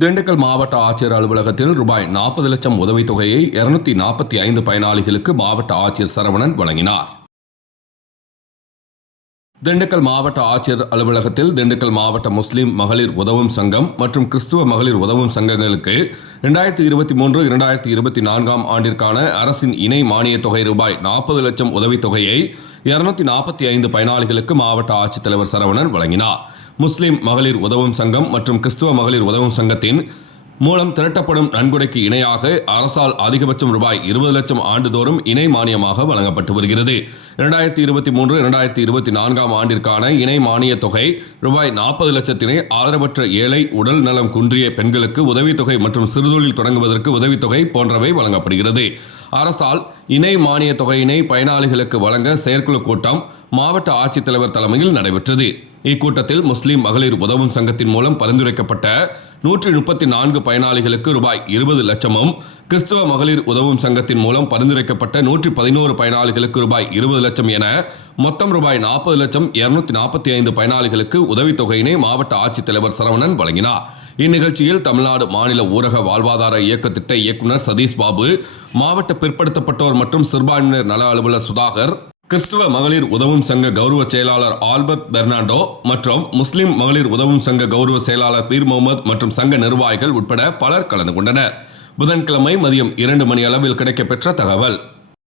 திண்டுக்கல் மாவட்ட ஆட்சியர் அலுவலகத்தில் ரூபாய் 40 லட்சம் உதவித்தொகையை 245 பயனாளிகளுக்கு மாவட்ட ஆட்சியர் சரவணன் வழங்கினார். திண்டுக்கல் மாவட்ட ஆட்சியர் அலுவலகத்தில் திண்டுக்கல் மாவட்ட முஸ்லிம் மகளிர் உதவும் சங்கம் மற்றும் கிறிஸ்துவ மகளிர் உதவும் சங்கங்களுக்கு 2023-2024 ஆண்டிற்கான அரசின் இணை மானியத் தொகை ரூபாய் 40 லட்சம் உதவித்தொகையை 245 பயனாளிகளுக்கு மாவட்ட ஆட்சித்தலைவர் சரவணன் வழங்கினார். முஸ்லிம் மகளிர் உதவும் சங்கம் மற்றும் கிறிஸ்துவ மகளிர் உதவும் சங்கத்தின் மூலம் திரட்டப்படும் நன்கொடைக்கு இணையாக அரசால் அதிகபட்சம் ரூபாய் 20 லட்சம் ஆண்டுதோறும் இணை மானியமாக வழங்கப்பட்டு வருகிறது. 2023-2024 ஆண்டிற்கான இணை மானிய தொகை ரூபாய் 40 லட்சத்தினை ஆதரவற்ற ஏழை, உடல் நலம் குன்றிய பெண்களுக்கு உதவித்தொகை மற்றும் சிறுதொழில் தொடங்குவதற்கு உதவித்தொகை போன்றவை வழங்கப்படுகிறது. அரசால் இணை மானிய தொகையினை பயனாளிகளுக்கு வழங்க செயற்குழு கூட்டம் மாவட்ட ஆட்சித்தலைவர் தலைமையில் நடைபெற்றது. இக்கூட்டத்தில் முஸ்லிம் மகளிர் உதவும் சங்கத்தின் மூலம் பரிந்துரைக்கப்பட்ட 134 பயனாளிகளுக்கு ரூபாய் 20 லட்சமும், கிறிஸ்தவ மகளிர் உதவும் சங்கத்தின் மூலம் பரிந்துரைக்கப்பட்ட 111 பயனாளிகளுக்கு ரூபாய் 20 லட்சம் என மொத்தம் ரூபாய் 40 லட்சம் 245 பயனாளிகளுக்கு உதவித்தொகையினை மாவட்ட ஆட்சித்தலைவர் சரவணன் வழங்கினார். இந்நிகழ்ச்சியில் தமிழ்நாடு மாநில ஊரக வாழ்வாதார இயக்க திட்ட இயக்குநர் சதீஷ் பாபு, மாவட்ட பிற்படுத்தப்பட்டோர் மற்றும் சிறுபான்மையினர் நல அலுவலர் சுதாகர், கிறிஸ்துவ மகளிர் உதவும் சங்க கௌரவ செயலாளர் ஆல்பர்ட் பெர்னாண்டோ மற்றும் முஸ்லிம் மகளிர் உதவும் சங்க கௌரவ செயலாளர் பீர் முகமது மற்றும் சங்க நிர்வாகிகள் உட்பட பலர் கலந்து கொண்டனர். புதன்கிழமை மதியம் 2 மணி அளவில் கிடைக்கப்பெற்ற தகவல்.